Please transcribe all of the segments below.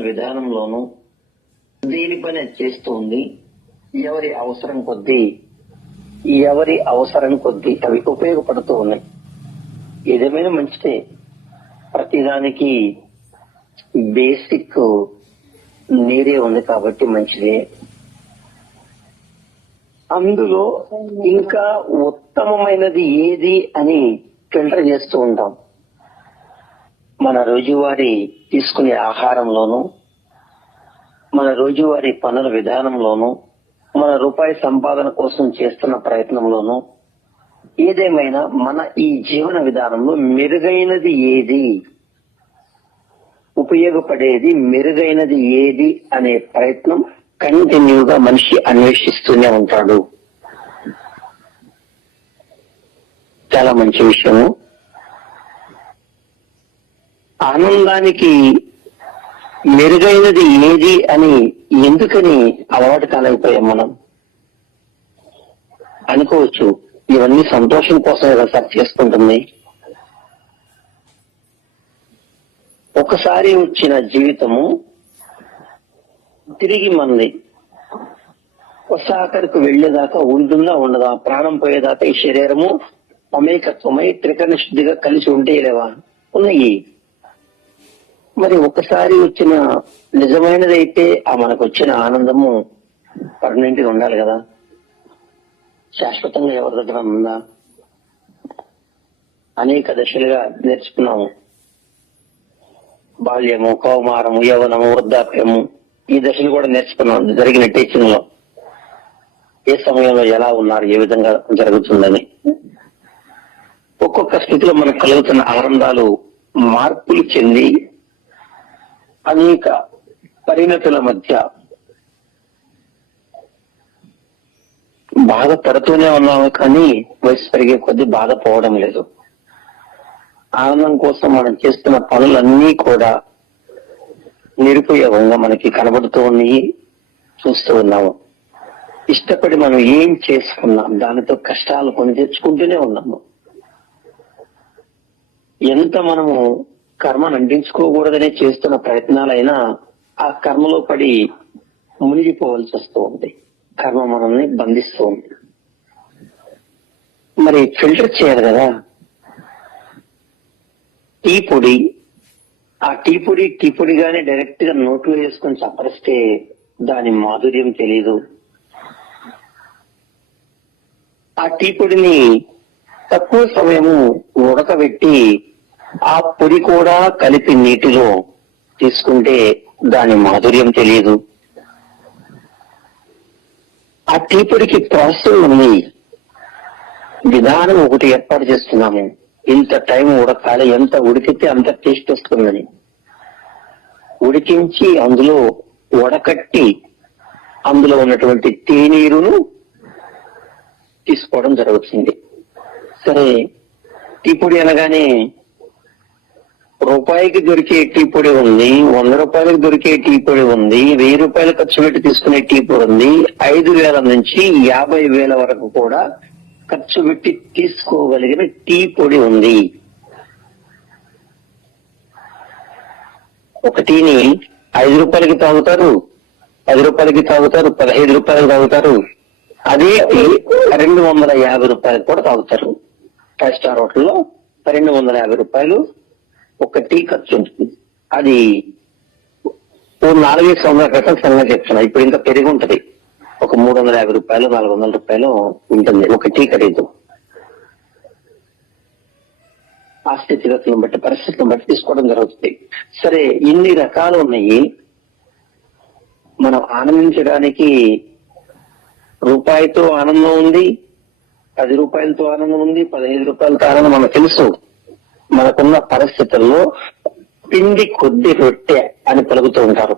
విధానంలోనూ దేని పని చేస్తుంది. ఎవరి అవసరం కొద్దీ ఎవరి అవసరం కొద్దీ అవి ఉపయోగపడుతూ ఉన్నాయి. ఏదేమైనా మంచిదే ప్రతిదానికి బేసిక్ నీరే ఉంది కాబట్టి మంచిదే. అందులో ఇంకా ఉత్తమమైనది ఏది అని ఫిల్టర్ చేస్తూ ఉంటాం. మన రోజువారీ తీసుకునే ఆహారంలోనూ మన రోజువారీ పనుల విధానంలోనూ మన రూపాయి సంపాదన కోసం చేస్తున్న ప్రయత్నంలోనూ ఏదేమైనా మన ఈ జీవన విధానంలో మెరుగైనది ఏది? ఉపయోగపడేది మెరుగైనది ఏది అనే ప్రయత్నం కంటిన్యూగా మనిషి అన్వేషిస్తూనే ఉంటాడు. చాలా మంచి విషయము. ఆనందానికి మెరుగైనది ఏది అని ఎందుకని అలవాటు కాలేకపోయాం మనం? అనుకోవచ్చు. ఇవన్నీ సంతోషం కోసం కదా సార్ చేసుకుంటుంది? ఒకసారి వచ్చిన జీవితము తిరిగి మనది. వసాకరికి వెళ్ళేదాకా ఉంటుందా ఉండదా? ప్రాణం పోయేదాకా ఈ శరీరము అమేకత్వమై త్రికరణ శుద్ధిగా కలిసి ఉంటే లేవా? ఉన్నాయి. మరి ఒకసారి వచ్చిన నిజమైనదైతే ఆ మనకు వచ్చిన ఆనందము పర్మనెంట్గా ఉండాలి కదా. శాశ్వతంగా ఎవరి దగ్గర ఉందా అనేక దశలుగా నేర్చుకున్నాము. బాల్యము కౌమారము యవనము వృద్ధాప్యము ఈ దశలు కూడా నేర్చుకున్నాం. జరిగిన టీచింగ్లో ఏ సమయంలో ఎలా ఉన్నారు ఏ విధంగా జరుగుతుందని. ఒక్కొక్క స్థితిలో మనకు కలుగుతున్న ఆనందాలు మార్పులు చెంది అనేక పరిణతుల మధ్య బాధపడుతూనే ఉన్నాము కానీ వయసు పెరిగే కొద్దీ బాధపోవడం లేదు. ఆనందం కోసం మనం చేస్తున్న పనులన్నీ కూడా నిరుపయోగంగా మనకి కనబడుతూ ఉన్నాయి చూస్తూ ఉన్నాము. ఇష్టపడి మనం ఏం చేసుకున్నాం దానితో కష్టాలు కొని తెచ్చుకుంటూనే ఉన్నాము. ఎంత మనము కర్మను అందించుకోకూడదనే చేస్తున్న ప్రయత్నాలైనా ఆ కర్మలో పడి మునిగిపోవలసి వస్తూ ఉంది కర్మ మనల్ని బంధిస్తూ ఉంది మరి ఫిల్టర్ చేయాలి కదా? టీ పొడి ఆ టీ పొడి టీ పొడిగానే డైరెక్ట్గా నోట్లో వేసుకొని చప్పరిస్తే దాని మాధుర్యం తెలీదు. ఆ టీ పొడిని తక్కువ సమయము ఉడకబెట్టి ఆ పొడి కూడా కలిపి నీటిలో తీసుకుంటే దాని మాధుర్యం తెలియదు. ఆ టీ పొడికి ప్రాసెస్ ఉంది విధానం ఒకటి ఏర్పాటు చేస్తున్నాము. ఇంత టైం ఉడకాలి ఎంత ఉడికితే అంత టేస్ట్ వస్తుందని. ఉడికించి అందులో వడకట్టి అందులో ఉన్నటువంటి తేనీరును తీసుకోవడం జరుగుతుంది. సరే టీ పొడి అనగానే రూపాయికి దొరికే టీ పొడి ఉంది వంద రూపాయలకు దొరికే టీ పొడి ఉంది వెయ్యి రూపాయలు ఖర్చు పెట్టి తీసుకునే టీ పొడి ఉంది ఐదు వేల నుంచి యాభై వేల వరకు కూడా ఖర్చు పెట్టి తీసుకోగలిగిన టీ పొడి ఉంది. ఒక టీని ఐదు రూపాయలకి తాగుతారు పది రూపాయలకి తాగుతారు పదహైదు రూపాయలకి తాగుతారు. అదే రెండు వందల యాభై రూపాయలకు కూడా తాగుతారు. ఫైవ్ స్టార్ హోటల్లో రెండు వందల యాభై రూపాయలు ఒక టీ ఖర్చు ఉంటుంది అది ఓ నాలుగైదు సంవత్సరాల క్రితం సంగతి చెప్తున్నా. ఇప్పుడు ఇంకా పెరిగి ఉంటది ఒక మూడు వందల యాభై రూపాయలు నాలుగు వందల రూపాయలు ఉంటుంది. ఒక టీ ఖరీదు. ఆ స్థితిగతులను బట్టి పరిస్థితులను బట్టి తీసుకోవడం జరుగుతుంది. సరే ఇన్ని రకాలు ఉన్నాయి. మనం ఆనందించడానికి రూపాయితో ఆనందం ఉంది పది రూపాయలతో ఆనందం ఉంది పదిహేను రూపాయలతో ఆనందం మనకు తెలుసు. మనకున్న పరిస్థితుల్లో పిండి కొద్ది రొట్టె అని పలుకుతూ ఉంటారు.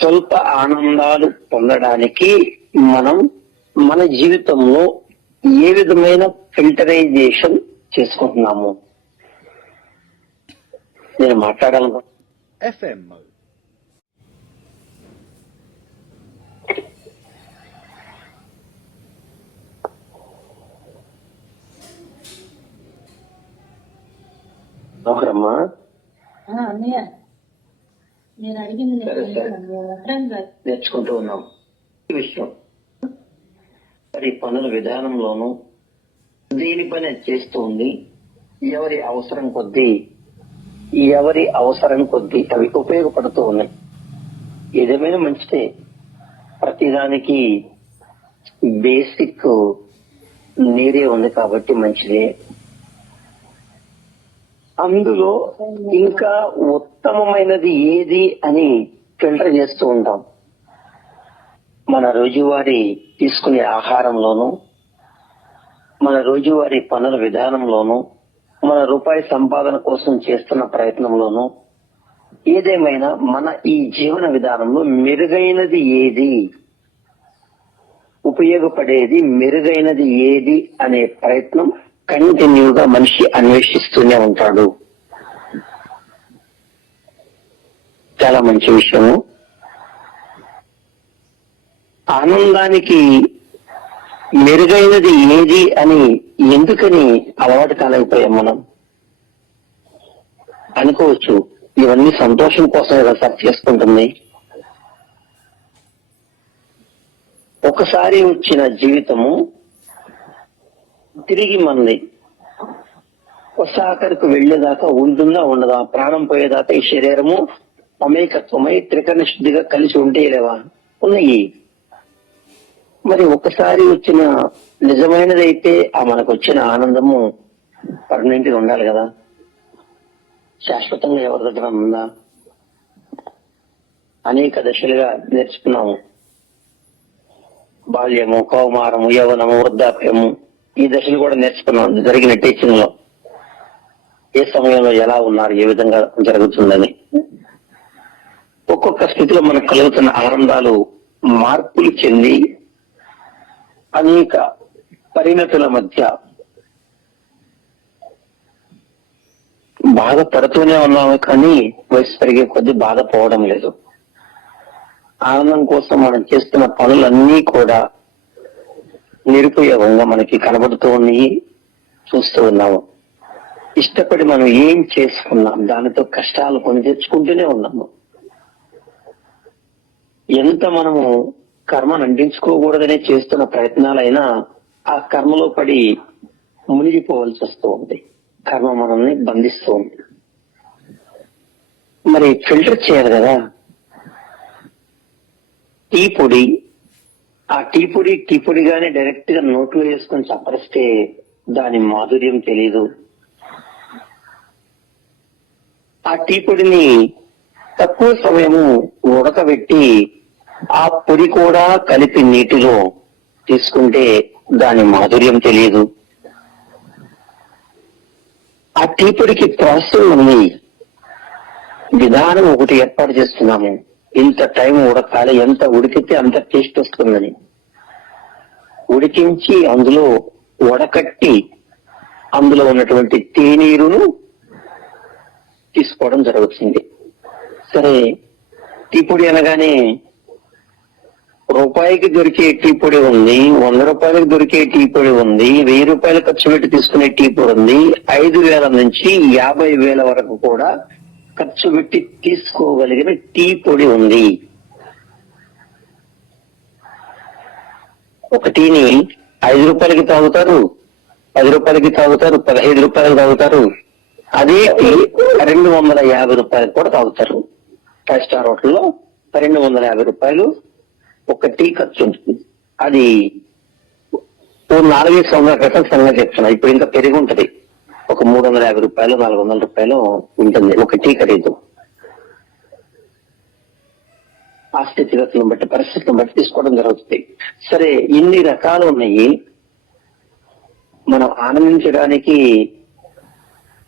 స్వల్ప ఆనందాలు పొందడానికి మనం మన జీవితంలో ఏ విధమైన ఫిల్టరైజేషన్ చేసుకుంటున్నాము? నేను మాట్లాడాలను ఎఫ్ఎం. నేను అడిగింది రాదు. నేర్చుకుంటూ ఉన్నాం. ఈ విషయం. మరి పనుల విధానంలోనూ దేని పని అది చేస్తూ ఉంది. ఎవరి అవసరం కొద్దీ ఎవరి అవసరం కొద్దీ అవి ఉపయోగపడుతూ ఉన్నాయి. ఏదేమైనా మంచిదే ప్రతిదానికి బేసిక్ నీరే ఉంది కాబట్టి మంచిదే. అందులో ఇంకా ఉత్తమమైనది ఏది అని ఫిల్టర్ చేస్తూ ఉంటాం. మన రోజువారీ తీసుకునే ఆహారంలోను మన రోజువారీ పనుల విధానంలోను మన రూపాయి సంపాదన కోసం చేస్తున్న ప్రయత్నంలోను ఏదేమైనా మన ఈ జీవన విధానంలో మెరుగైనది ఏది ఉపయోగపడేది మెరుగైనది ఏది అనే ప్రయత్నం కంటిన్యూగా మనిషి అన్వేషిస్తూనే ఉంటాడు. చాలా మంచి విషయము. ఆనందానికి మెరుగైనది ఏది అని ఎందుకని అలవాటు కాలేకపోయాం మనం? అనుకోవచ్చు. ఇవన్నీ సంతోషం కోసం ఇలా సర్చ్ చేసుకుంటుంది. ఒకసారి వచ్చిన జీవితము తిరిగి మనది వసాకరికి వెళ్ళేదాకా ఉంటుందా ఉండదా? ప్రాణం పోయేదాకా ఈ శరీరము అమేకత్వమై త్రికరణ శుద్ధిగా కలిసి ఉంటే లేవా? ఉన్నాయి. మరి ఒకసారి వచ్చిన నిజమైనదైతే ఆ మనకు వచ్చిన ఆనందము పర్మనెంట్గా ఉండాలి కదా. శాశ్వతంగా ఎవరి దగ్గర ఉందా? అనేక దశలుగా నేర్చుకున్నాము. బాల్యము కౌమారము యవనము వృద్ధాప్యము ఈ దశలు కూడా నేర్చుకున్నాం. జరిగిన టీచింగ్లో ఏ సమయంలో ఎలా ఉన్నారు ఏ విధంగా జరుగుతుందని. ఒక్కొక్క స్థితిలో మనకు కలుగుతున్న ఆనందాలు మార్పులు చెంది అనేక పరిణతుల మధ్య బాధపడుతూనే ఉన్నాము కానీ వయసు పెరిగే కొద్దీ బాధపోవడం లేదు. ఆనందం కోసం మనం చేస్తున్న పనులన్నీ కూడా నిరుపయోగంగా మనకి కనబడుతూ ఉన్నాయి చూస్తూ ఉన్నాము. ఇష్టపడి మనం ఏం చేసుకున్నాం దానితో కష్టాలు కొని తెచ్చుకుంటూనే ఉన్నాము. ఎంత మనము కర్మను అంటించుకోకూడదనే చేస్తున్న ప్రయత్నాలైనా ఆ కర్మలో పడి మునిగిపోవలసి వస్తూ ఉంది కర్మ మనల్ని బంధిస్తూ ఉంది మరి ఫిల్టర్ చేయాలి కదా? టీ పొడి ఆ టీ పొడి టీ పొడిగానే డైరెక్ట్గా నోట్లో వేసుకొని చప్పరిస్తే దాని మాధుర్యం తెలీదు. ఆ టీ పొడిని తక్కువ సమయము ఉడకబెట్టి ఆ పొడి కూడా కలిపి నీటిలో తీసుకుంటే దాని మాధుర్యం తెలియదు ఆ టీ పొడికి ప్రాసెస్ ఉంది. విధానం ఒకటి ఏర్పాటు చేస్తున్నాము. ఇంత టైం ఉడకాలి ఎంత ఉడికితే అంత టేస్ట్ వస్తుందని. ఉడికించి అందులో వడకట్టి అందులో ఉన్నటువంటి తేనీరును తీసుకోవడం జరుగుతుంది. సరే టీ పొడి అనగానే రూపాయికి దొరికే టీ పొడి ఉంది వంద రూపాయలకు దొరికే టీ పొడి ఉంది వెయ్యి రూపాయలు ఖర్చు పెట్టి తీసుకునే టీ పొడి ఉంది ఐదు వేల నుంచి యాభై వేల వరకు కూడా ఖర్చు పెట్టి తీసుకోగలిగిన టీ పొడి ఉంది. ఒక టీని ఐదు రూపాయలకి తాగుతారు పది రూపాయలకి తాగుతారు పదహైదు రూపాయలకి తాగుతారు. అదే టీ రెండు వందల యాభై రూపాయలకు కూడా తాగుతారు. ఫైవ్ స్టార్ హోటల్లో రెండు వందల యాభై రూపాయలు ఒక టీ ఖర్చు ఉంటుంది. అది ఓ నాలుగైదు సంవత్సరాల క్రితం సంగతి చెప్తున్నా. ఇప్పుడు ఇంకా పెరిగి ఉంటది. ఒక మూడు వందల యాభై రూపాయలు నాలుగు వందల రూపాయలు ఉంటుంది. ఒక టీ ఖరీదు. ఆ స్థితిగతులను బట్టి పరిస్థితులను బట్టి తీసుకోవడం జరుగుతుంది. సరే ఇన్ని రకాలు ఉన్నాయి. మనం ఆనందించడానికి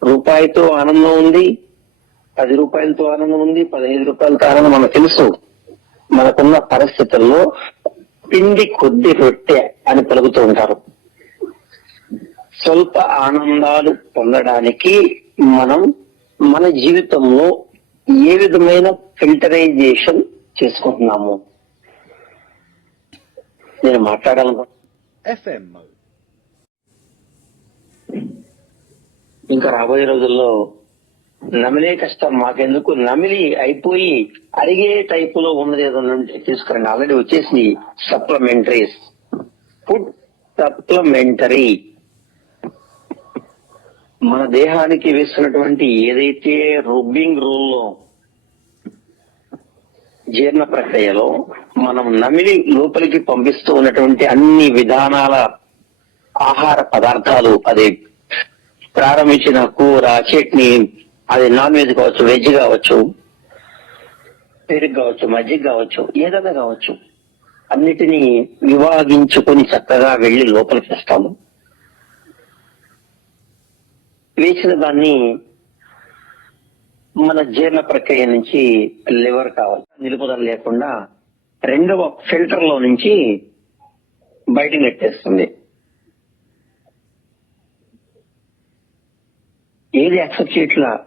రూపాయితో ఆనందం ఉంది పది రూపాయలతో ఆనందం ఉంది పదహైదు రూపాయలతో ఆనందం మనకు తెలుసు. మనకున్న పరిస్థితుల్లో పిండి కొద్ది రొట్టె అని పలుకుతూ ఉంటారు. స్వల్ప ఆనందాలు పొందడానికి మనం మన జీవితంలో ఏ విధమైన ఫిల్టరైజేషన్ చేసుకుంటున్నాము? నేను మాట్లాడాలను. ఇంకా రాబోయే రోజుల్లో నమిలే కష్టం మాకెందుకు? నమిలి అయిపోయి అరిగే టైపు లో ఉన్నది ఏదో ఉంటే తీసుకురండి. ఆల్రెడీ వచ్చేసి సప్లిమెంటరీస్ ఫుడ్ సప్లిమెంటరీ మన దేహానికి వేస్తున్నటువంటి ఏదైతే రుబ్బింగ్ రూల్లో జీర్ణ ప్రక్రియలో మనం నమిలి లోపలికి పంపిస్తూ ఉన్నటువంటి అన్ని విధానాల ఆహార పదార్థాలు అది ప్రారంభించిన కూర చట్నీ అది నాన్ వెజ్ కావచ్చు వెజ్ కావచ్చు పెరుగు కావచ్చు మజ్జిగ కావచ్చు ఏదైనా కావచ్చు. అన్నిటినీ విభాగించుకొని చక్కగా వెళ్ళి లోపలికి వస్తాము. వేసిన దాన్ని మన జీర్ణ ప్రక్రియ నుంచి లివర్ కావాలి. నిలుపుదల లేకుండా రెండవ ఫిల్టర్లో నుంచి బయటకు నెట్టేస్తుంది. ఏది యాక్సెప్ట్ చేయట్లా?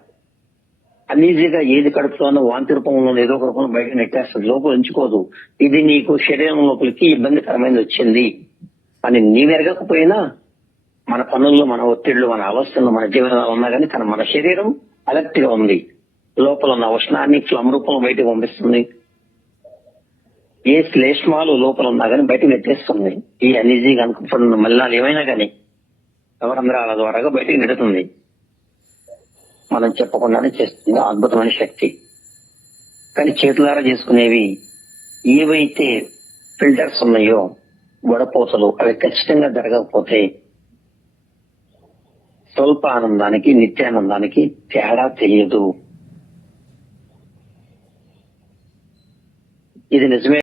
అన్ఈజీగా ఏది కడుపులోనో వాంతి రూపంలో ఏదో ఒక రూపంలో బయట నెట్టేస్తుంది. లోపల ఉంచుకోదు. ఇది నీకు శరీరం లోపలికి ఇబ్బందికరమైనది వచ్చింది. అని నీవెరగకపోయినా మన పనుల్లో మన ఒత్తిళ్ళు మన అవస్థలు మన జీవనంలో ఉన్నా కానీ కానీ మన శరీరం అలర్ట్గా ఉంది. లోపల ఉన్న ఉష్ణాన్ని ఫ్లమ్ రూపంలో బయటకు పంపిస్తుంది. ఏ శ్లేష్మాలు లోపల ఉన్నా కానీ బయటకు నెట్టేస్తుంది. ఈ అన్ఈజీగా అనుకుంటున్న మల్లాలు ఏమైనా కానీ ఎవరందరాల ద్వారా బయటకు నెడుతుంది. మనం చెప్పకుండానే చేస్తుంది అద్భుతమైన శక్తి. కానీ చేతులారా చేసుకునేవి ఏవైతే ఫిల్టర్స్ ఉన్నాయో గొడపోతలు అవి ఖచ్చితంగా జరగకపోతే స్వల్ప ఆనందానికి నిత్యానందానికి తేడా తెలియదు. ఇది నిజమే